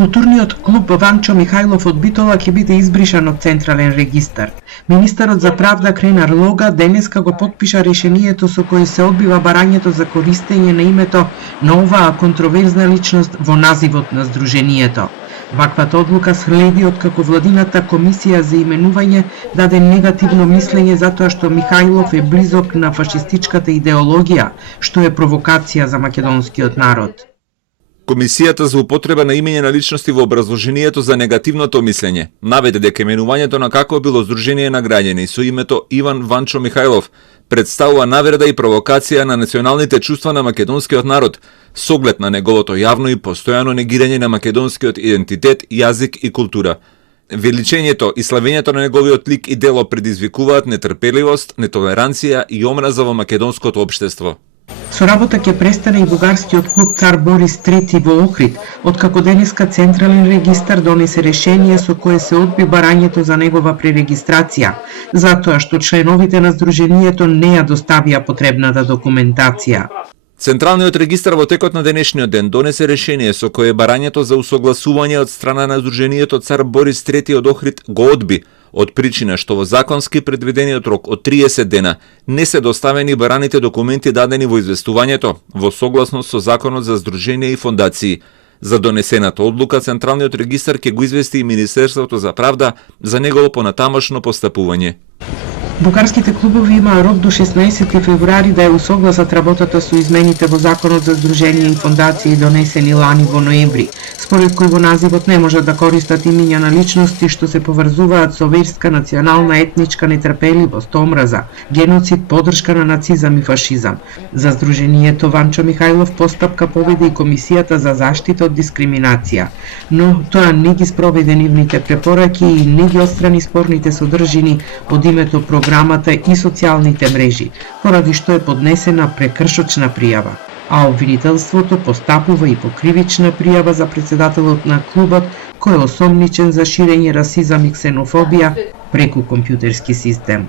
Културниот клуб Ванчо Михајлов од Битола ќе биде избришан од Централен регистар. Министерот за правда Кренар Лога денеска го потпиша решението со кое се одбива барањето за користење на името на оваа контроверзна личност во називот на здруженијето. Ваквата одлука следи откако владината комисија за именување даде негативно мислење затоа што Михајлов е близок на фашистичката идеологија, што е провокација за македонскиот народ. Комисијата за употреба на имење на личности во образложението за негативното мислење наведе дека именувањето на какво било здружение на граѓани со името Иван Ванчо Михајлов представува навреда и провокација на националните чувства на македонскиот народ, со оглед на неговото јавно и постојано негирање на македонскиот идентитет, јазик и култура. Величењето и славењето на неговиот лик и дело предизвикуваат нетрпеливост, нетолеранција и омраза во македонското општество. Со работа ќе престане и бугарскиот клуб Цар Борис III во Охрид, откако денеска Централен регистар донесе решение со кое се одби барањето за негова пререгистрација, затоа што членовите на здруженијето не ја доставија потребната документација. Централниот регистар во текот на денешниот ден донесе решение со кое барањето за усогласување од страна на здруженијето Цар Борис III од Охрид го одби, од причина што во законски предвидениот рок од 30 дена не се доставени бараните документи дадени во известувањето, во согласност со Законот за здруженија и фондации. За донесената одлука Централниот регистар ќе го извести и Министерството за правда за негово понатамошно постапување. Бугарските клубови имаа рок до 16 февруари да ја усогласат работата со измените во Законот за здруженија и фондации донесени лани во ноември, според кој во називот не можат да користат имиња на личности што се поврзуваат со верска, национална, етничка нетрпеливост, омраза, геноцид, подршка на нацизам и фашизам. За здруженијето Ванчо Михајлов постапка поведе и Комисијата за заштита од дискриминација, но тоа не ги спроведе нивните препораки и не ги отстрани спорните содржини од името програмата и социјалните мрежи, поради што е поднесена прекршочна пријава. А обвинителството постапува и по кривична пријава за председателот на клубот, кој е осомничен за ширење расизам и ксенофобија преку компјутерски систем.